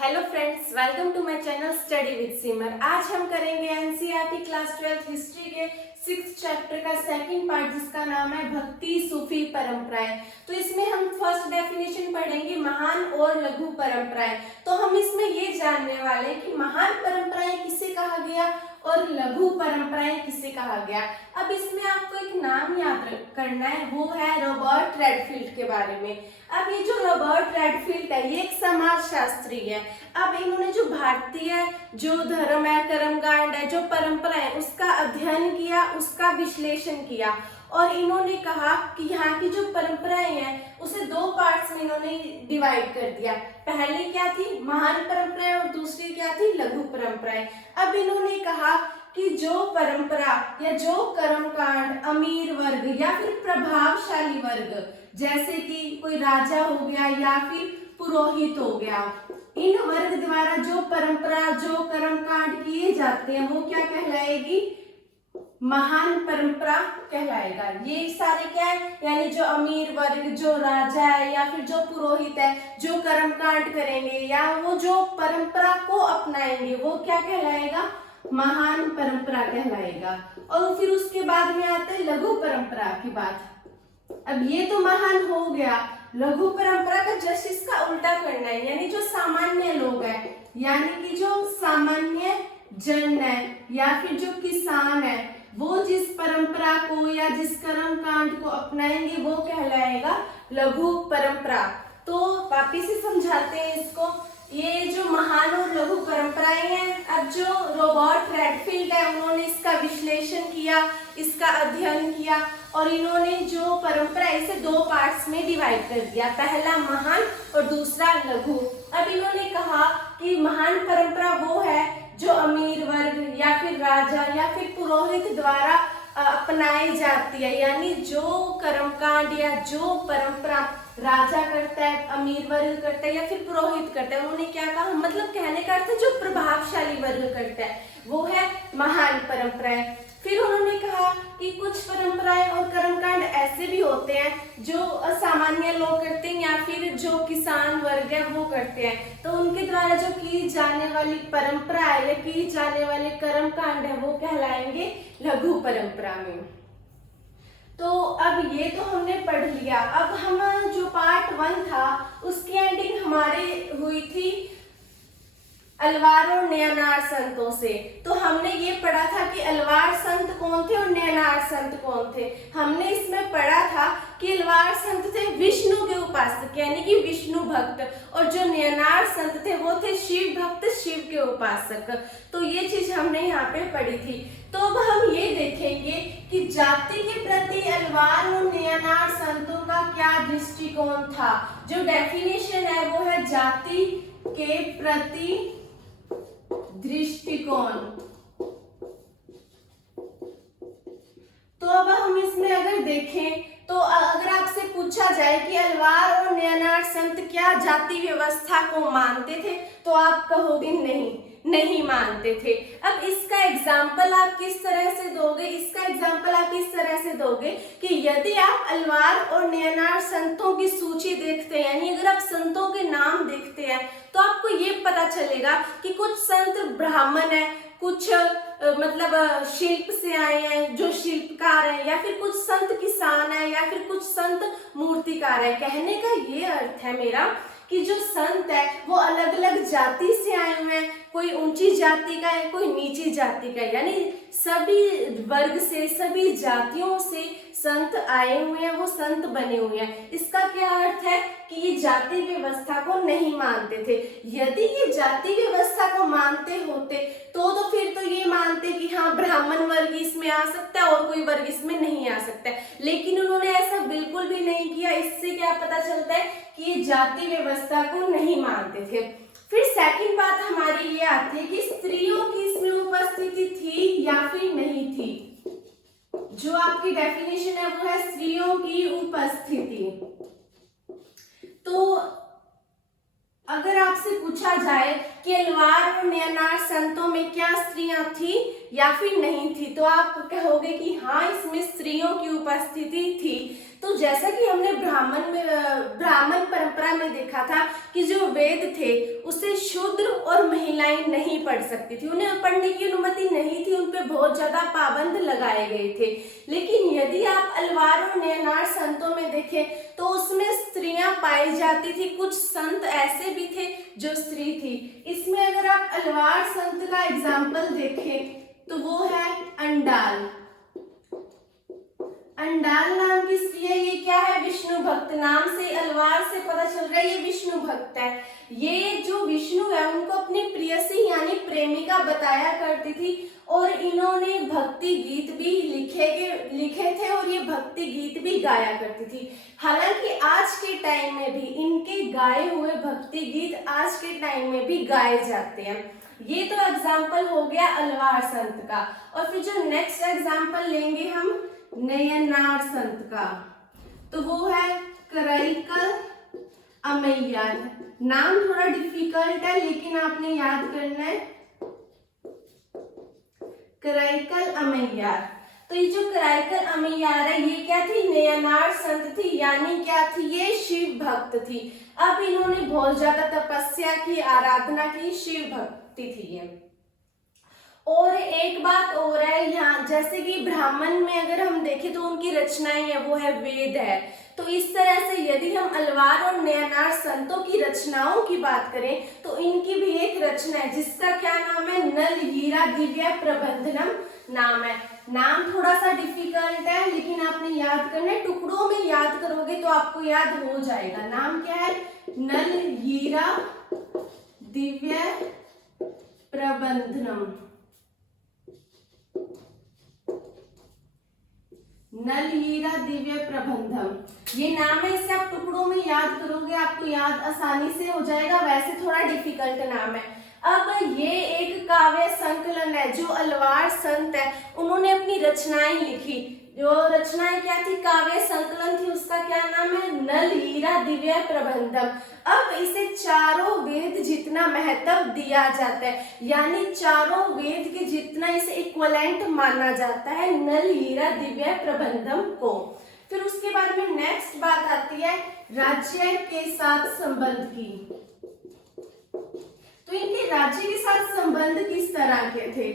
Hello friends, welcome to my channel study with Simar. आज हम करेंगे एनसीईआरटी क्लास 12 हिस्ट्री के 6th चैप्टर का सेकंड पार्ट, जिसका नाम है भक्ति सूफी परंपराएं। तो इसमें हम फर्स्ट डेफिनेशन पढ़ेंगे महान और लघु परंपराएं। तो हम इसमें ये जानने वाले हैं कि महान परंपराएं किसे कहा गया और लघु परंपराएं किसे कहा गया। अब इसमें आपको एक नाम याद करना है, वो है रॉबर्ट रेडफील्ड के बारे में। अब ये जो रॉबर्ट रेडफील्ड है, ये एक समाजशास्त्री है। अब इन्होंने जो भारतीय जो धर्म है, कर्मकांड है, जो परंपरा है, उसका अध्ययन किया, उसका विश्लेषण किया और इन्होंने कहा कि यहाँ की जो परंपराएं हैं उसे दो पार्ट्स में इन्होंने डिवाइड कर दिया। पहले क्या थी महान परंपराएं और दूसरी क्या थी लघु परंपराएं। अब इन्होंने कहा कि जो परंपरा या जो कर्मकांड अमीर वर्ग या फिर प्रभावशाली वर्ग, जैसे कि कोई राजा हो गया या फिर पुरोहित हो गया, इन वर्ग द्वारा जो परंपरा जो कर्मकांड किए जाते हैं वो क्या कहलाएगी, महान परंपरा कहलाएगा। ये सारे क्या है, यानी जो अमीर वर्ग, जो राजा है या फिर जो पुरोहित है, जो कर्मकांड करेंगे या वो जो परंपरा को अपनाएंगे, वो क्या कहलाएगा, महान परंपरा कहलाएगा। और फिर उसके बाद में आते हैं लघु परंपरा की बात। अब ये तो महान हो गया, लघु परंपरा का जस्ट इसका उल्टा करना है, यानी जो सामान्य लोग हैं, यानी कि जो सामान्य जन है या फिर जो किसान है, वो जिस परंपरा को या जिस कर्मकांड को अपनाएंगे वो कहलाएगा लघु परंपरा। तो वापिस से समझाते हैं इसको। ये जो महान और लघु परंपराएं हैं, अब जो रॉबर्ट रेडफील्ड है उन्होंने इसका विश्लेषण किया, इसका अध्ययन किया और इन्होंने जो परंपरा इसे दो पार्ट्स में डिवाइड कर दिया, पहला महान और दूसरा लघु। अब इन्होंने कहा कि महान परंपरा वो है जो अमीर वर्ग या फिर राजा या फिर पुरोहित द्वारा अपनाई जाती है, यानी जो कर्मकांड या जो परंपरा राजा करता है, अमीर वर्ग करता है या फिर पुरोहित करता है, उन्होंने क्या कहा, मतलब कहने का अर्थ जो प्रभावशाली वर्ग करता है वो है महान परंपराएं। फिर उन्होंने कहा कि कुछ परंपराएं और कर्मकांड ऐसे भी होते हैं जो असामान्य लोग करते हैं या फिर जो किसान वर्ग है वो करते हैं, तो उनके द्वारा जो की जाने वाली परंपरा है या की जाने वाले कर्मकांड है वो कहलाएंगे लघु परंपरा में। तो अब ये तो हमने पढ़ लिया। अब हम जो पार्ट 1 था उसकी एंडिंग हमारे हुई थी अलवार और नयनार संतों से। तो हमने ये पढ़ा था कि अलवार संत कौन थे और नयनार संत कौन थे। हमने इसमें पढ़ा था कि अलवार संत थे विष्णु के उपासक, यानी कि विष्णु भक्त, और जो नयनार संत थे वो थे शिव भक्त, शिव के उपासक। तो ये चीज हमने यहाँ पे पढ़ी थी। तो अब हम ये देखेंगे कि जाति के प्रति अलवार और नयनार संतों का क्या दृष्टिकोण था। जो डेफिनेशन है वो है जाति के प्रति दृष्टिकोण। तो अब हम इसमें अगर देखें तो अगर आपसे पूछा जाए कि अलवार और नयनार संत क्या जाति व्यवस्था को मानते थे, तो आप कहोगे नहीं मानते थे। अब इसका एग्जाम्पल आप किस तरह से दोगे, इसका एग्जाम्पल आप इस तरह से दोगे कि यदि आप अलवार और नयनार संतों की सूची देखते हैं, यानी अगर आप संतों के नाम देखते हैं तो आपको ये पता चलेगा कि कुछ संत ब्राह्मण है, कुछ मतलब शिल्प से आए हैं जो शिल्पकार हैं, या फिर कुछ संत किसान है या फिर कुछ संत मूर्तिकार है। कहने का ये अर्थ है मेरा कि जो संत है वो अलग अलग जाति से आए हुए हैं, कोई ऊंची जाति का है, कोई नीची जाति का है, यानी सभी वर्ग से, सभी जातियों से संत आए हुए हैं, वो संत बने हुए हैं। इसका क्या अर्थ है कि ये जाति व्यवस्था को नहीं मानते थे। यदि ये जाति व्यवस्था को मानते होते तो फिर तो ये मानते कि हाँ ब्राह्मण वर्ग इसमें आ सकता है और कोई वर्ग इसमें नहीं आ सकता है, लेकिन उन्होंने ऐसा बिल्कुल भी नहीं किया। इससे क्या पता चलता है कि ये जाति व्यवस्था को नहीं मानते थे। फिर सेकंड बात हमारी ये आती है कि स्त्रियों की इसमें उपस्थिति थी या फिर नहीं थी। जो आपकी डेफिनेशन है वो है स्त्रियों की उपस्थिति। तो अगर आपसे पूछा जाए कि अलवार और नयनार संतों में क्या स्त्रियां थी या फिर नहीं थी, तो आप कहोगे कि हाँ इसमें स्त्रियों की उपस्थिति थी। तो जैसा कि हमने ब्राह्मण परंपरा में देखा था कि जो वेद थे उसे शूद्र और महिलाएं नहीं पढ़ सकती थी, उन्हें पढ़ने की अनुमति नहीं थी, उन पे बहुत ज्यादा पाबंद लगाए गए थे। लेकिन यदि आप अलवार और नयनार संतों में देखें तो उसमें स्त्रियां पाई जाती थी, कुछ संत ऐसे भी थे जो स्त्री थी। इसमें अगर आप अलवार संत का एग्जाम्पल देखें तो वो है अंडाल। अंडाल नाम की स्त्री है, ये क्या है, विष्णु भक्त। नाम से अलवार से पता चल रहा है ये विष्णु भक्त है। ये जो विष्णु है उनको अपनी प्रेयसी यानी प्रेमिका बताया करती थी और इन्होंने भक्ति गीत भी लिखे थे और ये भक्ति गीत भी गाया करती थी। हालांकि आज के टाइम में भी इनके गाए हुए भक्ति गीत आज के टाइम में भी गाए जाते हैं। ये तो एग्जाम्पल हो गया अलवार संत का। और फिर जो नेक्स्ट एग्जाम्पल लेंगे हम नयनार संत का, तो वो है कराईकल अमैयार। नाम थोड़ा डिफिकल्ट है लेकिन आपने याद करना है, कराईकल अमैयार। तो ये जो कराईकल अमैयार है ये क्या थी, नयनार संत थी, यानी क्या थी, ये शिव भक्त थी। अब इन्होंने बहुत ज्यादा तपस्या की, आराधना की, शिव भक्ति थी ये। और एक बात और है यहाँ, जैसे कि ब्राह्मण में अगर हम देखें तो उनकी रचनाएं है वो है वेद है। तो इस तरह से यदि हम अलवार और नयनार संतों की रचनाओं की बात करें तो इनकी भी एक रचना है जिसका क्या नाम है, नल हीरा दिव्य प्रबंधनम नाम है। नाम थोड़ा सा डिफिकल्ट है लेकिन आपने याद करना है, टुकड़ों में याद करोगे तो आपको याद हो जाएगा। नाम क्या है, नल हीरा दिव्य प्रबंधनम। नल हीरा दिव्य प्रबंधम ये नाम है, इसे आप टुकड़ों में याद करोगे आपको याद आसानी से हो जाएगा, वैसे थोड़ा डिफिकल्ट नाम है। अब ये एक काव्य संकलन है, जो अलवार संत है उन्होंने अपनी रचनाएं लिखी। जो रचनाएं क्या थी, काव्य संकलन थी, उसका क्या नाम है, नल हीरा दिव्य प्रबंधम। अब इसे चारों वेद जितना महत्व दिया जाता है, यानी चारों वेद के जितना इसे इक्वलेंट माना जाता है नल हीरा दिव्य प्रबंधम को। फिर उसके बाद में नेक्स्ट बात आती है राज्य के साथ संबंध की। तो इनके राज्य के साथ संबंध किस तरह के थे,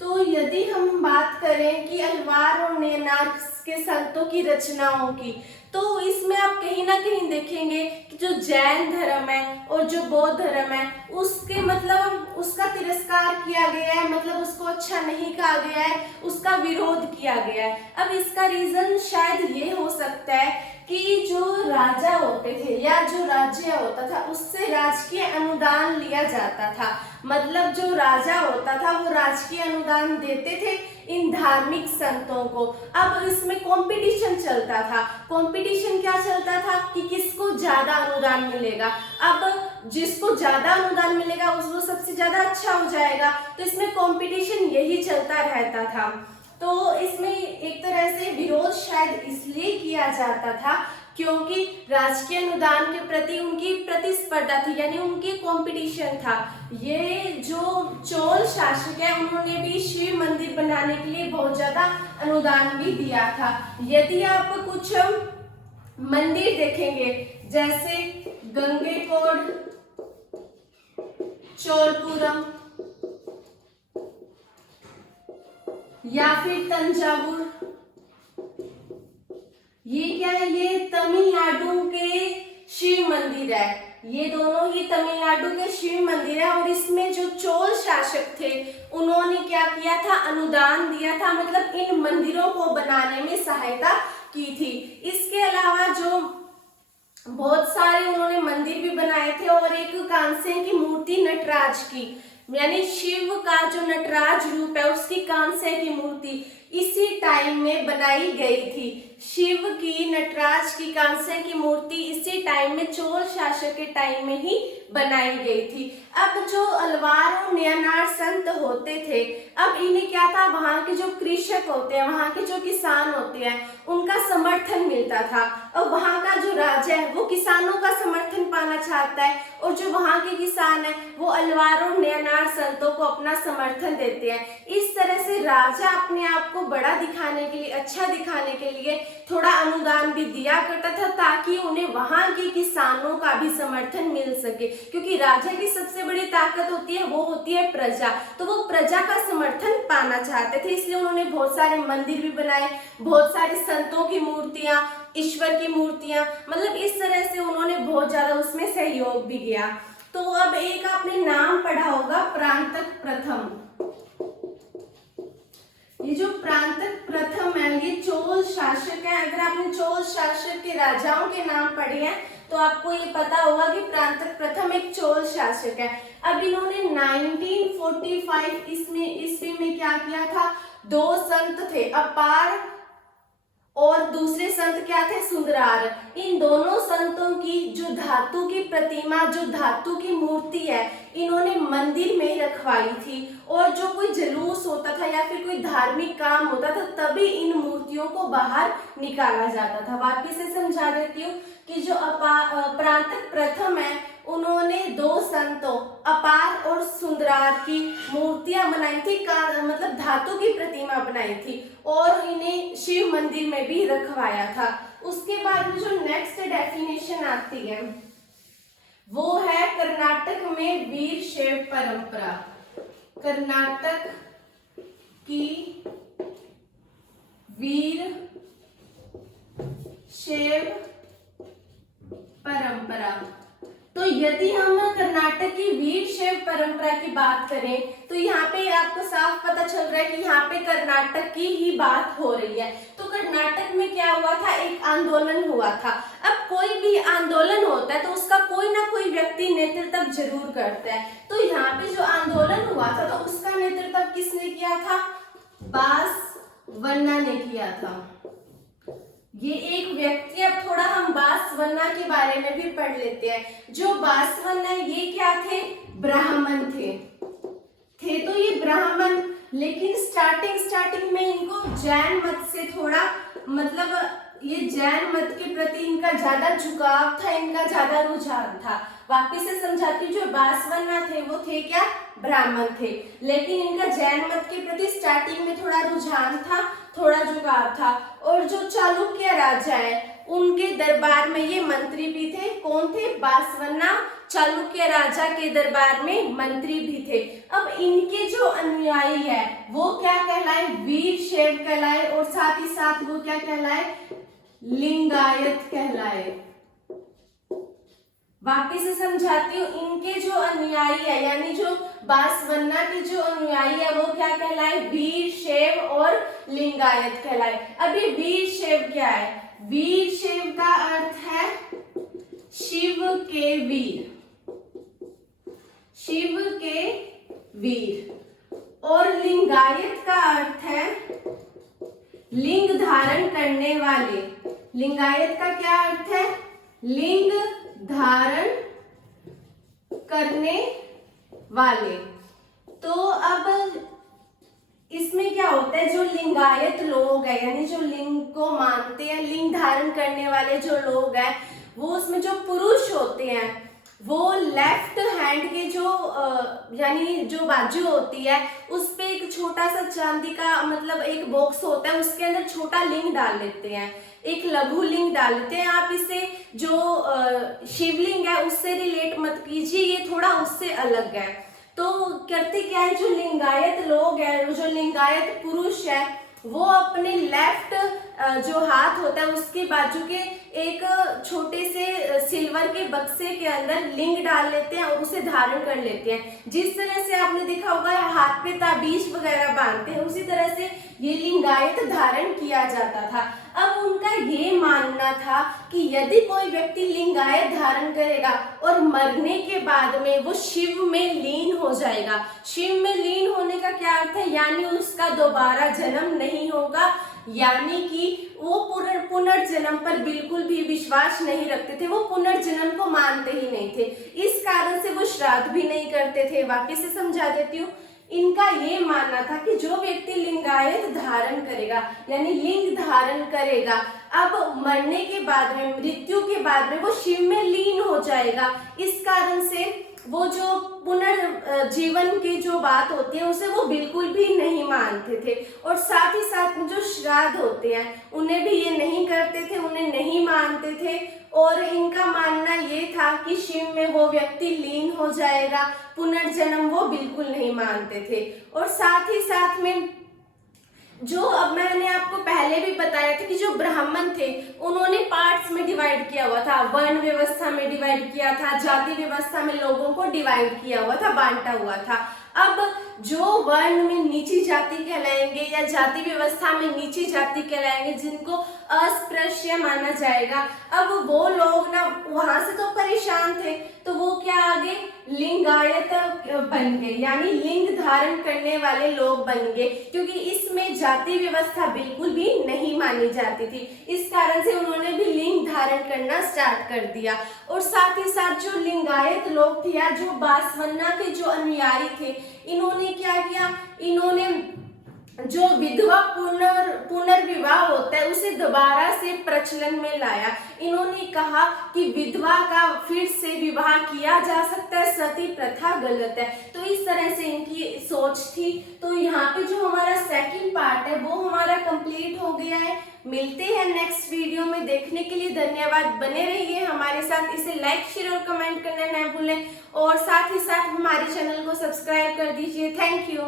तो यदि हम बात करें कि अलवार और नयनार के संतों की रचनाओं की, तो इसमें आप कहीं ना कहीं देखेंगे कि जो जैन धर्म है और जो बौद्ध धर्म है उसके मतलब उसका तिरस्कार किया गया है, मतलब उसको अच्छा नहीं कहा गया है, उसका विरोध किया गया है। अब इसका रीजन शायद ये हो सकता है कि जो राजा होते थे या जो राज्य होता था उससे राजकीय अनुदान लिया जाता था, मतलब जो राजा होता था वो राजकीय अनुदान देते थे इन धार्मिक संतों को। अब इसमें कंपटीशन चलता था, कंपटीशन क्या चलता था कि किसको ज्यादा अनुदान मिलेगा। अब जिसको ज्यादा अनुदान मिलेगा वो सबसे ज्यादा अच्छा हो जाएगा, तो इसमें कंपटीशन यही चलता रहता था। तो इसमें एक तरह से विरोध शायद इसलिए किया जाता था क्योंकि राजकीय अनुदान के प्रति उनकी प्रतिस्पर्धा थी, यानी उनकी कंपटीशन था। ये जो चोल शासक है उन्होंने भी शिव मंदिर बनाने के लिए बहुत ज्यादा अनुदान भी दिया था। यदि आप कुछ मंदिर देखेंगे जैसे गंगेकोट, चोलपुरम या फिर तंजावुर, ये क्या है, ये तमिलनाडु के शिव मंदिर है। ये दोनों ही तमिलनाडु के शिव मंदिर है और इसमें जो चोल शासक थे उन्होंने क्या किया था, अनुदान दिया था, मतलब इन मंदिरों को बनाने में सहायता की थी। इसके अलावा जो बहुत सारे उन्होंने मंदिर भी बनाए थे और एक कांसे की मूर्ति नटराज की, यानी शिव का जो नटराज रूप है उसकी कांसे की मूर्ति, इसी टाइम में बनाई गई थी। शिव की, नटराज की, कांस्य की मूर्ति इसी टाइम में, चोल शासक के टाइम में ही बनाई गई थी। अब जो अलवार और नयनार संत होते थे, अब इन्हें क्या था, वहां के जो कृषक होते हैं, वहां के जो किसान होते हैं, उनका समर्थन मिलता था। और वहां का जो राजा है वो किसानों का समर्थन पाना चाहता है, और जो वहां के किसान है वो अलवार और नयनार संतों को अपना समर्थन देते हैं। इस तरह से राजा अपने आप को बड़ा दिखाने के लिए, अच्छा दिखाने के लिए थोड़ा अनुदान भी दिया करता था, ताकि उन्हें वहां के किसानों का भी समर्थन मिल सके, क्योंकि राजा की सबसे बड़ी ताकत होती है, वो होती है प्रजा। तो वो प्रजा का समर्थन पाना चाहते थे, इसलिए उन्होंने बहुत सारे मंदिर भी बनाए, बहुत सारे संतों की मूर्तियां, ईश्वर की मूर्तियां, मतलब इस तरह से उन्होंने बहुत ज्यादा उसमें सहयोग भी किया। तो अब एक आपने नाम पढ़ा होगा, प्रांतक प्रथम। ये जो प्रांतक प्रथम है ये चोल शासक है। अगर आपने चोल शासक के राजाओं के नाम पढ़े हैं तो आपको ये पता होगा कि प्रांतक प्रथम एक चोल शासक है। अब इन्होंने 1945 ईस्वी में क्या किया था, दो संत थे, अपार और दूसरे संत क्या थे, सुंदरार। इन दोनों संतों की जो धातु की प्रतिमा, जो धातु की मूर्ति है, इन्होंने मंदिर में रखवाई थी। और जो कोई जुलूस होता था या फिर कोई धार्मिक काम होता था, तभी इन मूर्तियों को बाहर निकाला जाता था। वापिस से समझा देती हूँ कि जो प्रांतक प्रथम है, उन्होंने दो संतों अपार और सुंदरार की मूर्तियां बनाई थी, मतलब धातु की प्रतिमा बनाई थी, और इन्हें शिव मंदिर में भी रखवाया था। उसके बाद में जो नेक्स्ट डेफिनेशन आती है वो है कर्नाटक में वीर शैव परंपरा। कर्नाटक की वीर शैव परंपरा। तो यदि हम कर्नाटक की वीर शैव परंपरा की बात करें तो यहाँ पे आपको साफ पता चल रहा है कि यहाँ पे कर्नाटक की ही बात हो रही है। तो कर्नाटक में क्या हुआ था, एक आंदोलन हुआ था। अब कोई भी आंदोलन होता है तो उसका कोई ना कोई व्यक्ति नेतृत्व जरूर करता है। तो यहाँ पे जो आंदोलन हुआ था तो उसका नेतृत्व किसने किया था, बासवन्ना ने किया था। ये एक व्यक्ति, अब थोड़ा हम बासवन्ना के बारे में भी पढ़ लेते हैं। जो बासवन्ना ये क्या थे, ब्राह्मण थे। तो ये ब्राह्मण, लेकिन स्टार्टिंग में इनको जैन मत से थोड़ा, मतलब ये जैन मत के प्रति इनका ज्यादा झुकाव था, इनका ज्यादा रुझान था। वापिस से समझाती हूँ, जो बासवन्ना थे वो थे क्या, ब्राह्मण थे, लेकिन इनका जैन मत के प्रति स्टार्टिंग में थोड़ा रुझान था, थोड़ा झुकाव था। और जो चालुक्य राजा है उनके दरबार में ये मंत्री भी थे। कौन थे, बासवन्ना चालुक्य राजा के दरबार में मंत्री भी थे। अब इनके जो अनुयायी है वो क्या कहलाए, वीर शैव कहलाए, और साथ ही साथ वो क्या कहलाए, लिंगायत कहलाए। वापिस से समझाती हूँ, इनके जो अनुयायी है यानी जो बासवन्ना के जो अनुयायी है वो क्या कहलाए, वीर शैव और लिंगायत कहलाए। अब ये वीर शैव क्या है, वीर शैव का अर्थ है शिव के वीर, शिव के वीर। और लिंगायत का अर्थ है लिंग धारण करने वाले। लिंगायत का क्या अर्थ है, लिंग धारण करने वाले। तो अब इसमें क्या होता है, जो लिंगायत लोग हैं यानी जो लिंग को मानते हैं, लिंग धारण करने वाले जो लोग हैं, वो उसमें जो पुरुष होते हैं वो लेफ्ट हैंड के जो यानी जो बाजू होती है उस पे एक छोटा सा चांदी का मतलब एक बॉक्स होता है, उसके अंदर छोटा लिंग डाल लेते हैं, एक लघु लिंग डाल लेते हैं। आप इसे जो शिवलिंग है उससे रिलेट मत कीजिए, ये थोड़ा उससे अलग है। तो करते क्या है, जो लिंगायत लोग हैं, जो लिंगायत पुरुष है, वो अपने लेफ्ट जो हाथ होता है उसके बाजू के एक छोटे से सिल्वर के बक्से के अंदर लिंग डाल लेते हैं और उसे धारण कर लेते हैं। जिस तरह से आपने देखा होगा हाथ पे ताबीज वगैरह बांधते हैं, उसी तरह से ये लिंगायत धारण किया जाता था। अब उनका ये मानना था कि यदि कोई व्यक्ति लिंगायत धारण करेगा और मरने के बाद में वो शिव में लीन हो जाएगा। शिव में लीन होने का क्या अर्थ है, यानी उसका दोबारा जन्म नहीं होगा, यानी कि वो पुनर्जन्म पर बिल्कुल भी विश्वास नहीं रखते थे, वो पुनर्जन्म को मानते ही नहीं थे। इस कारण से वो श्राद्ध भी नहीं करते थे। वाक्य से समझा देती हूँ। इनका ये मानना था कि जो व्यक्ति लिंगायत धारण करेगा, यानी लिंग धारण करेगा, अब मरने के बाद में, मृत्यु के बाद में वो शिव में लीन हो जाएगा। इस कारण से वो जो पुनर्जीवन की जो बात होती है उसे वो बिल्कुल भी नहीं मानते थे। और साथ ही साथ जो श्राद्ध होते हैं उन्हें भी ये नहीं करते थे, उन्हें नहीं मानते थे। और इनका मानना ये था कि शिव में वो व्यक्ति लीन हो जाएगा, पुनर्जन्म वो बिल्कुल नहीं मानते थे। और साथ ही साथ में जो, अब मैंने आपको पहले भी बताया था कि जो ब्राह्मण थे उन्होंने पार्ट्स में डिवाइड किया हुआ था, वर्ण व्यवस्था में डिवाइड किया था, जाति व्यवस्था में लोगों को डिवाइड किया हुआ था, बांटा हुआ था। अब जो वर्ण में नीची जाति कहलाएंगे या जाति व्यवस्था में नीची जाति कहलाएंगे, जिनको अस्पृश्य माना जाएगा, अब वो लोग ना वहां से तो परेशान थे, तो वो क्या आगे लिंगायत बन गए, यानी लिंग धारण करने वाले लोग बन गए, क्योंकि इसमें जाति व्यवस्था बिल्कुल भी नहीं मानी जाती थी। इस कारण से उन्होंने भी लिंग धारण करना स्टार्ट कर दिया। और साथ ही साथ जो लिंगायत लोग थे या जो बासवन्ना के जो अनुयायी थे, इन्होंने क्या किया, इन्होंने जो विधवा पुनर्विवाह होता है उसे दोबारा से प्रचलन में लाया। इन्होंने कहा कि विधवा का फिर से विवाह किया जा सकता है, सती प्रथा गलत है। तो इस तरह से इनकी सोच थी। तो यहाँ पे जो हमारा सेकंड पार्ट है वो हमारा कंप्लीट हो गया है। मिलते हैं नेक्स्ट वीडियो में। देखने के लिए धन्यवाद। बने रहिए हमारे साथ। इसे लाइक, शेयर और कमेंट करना न भूलें, और साथ ही साथ हमारे चैनल को सब्सक्राइब कर दीजिए। Thank you.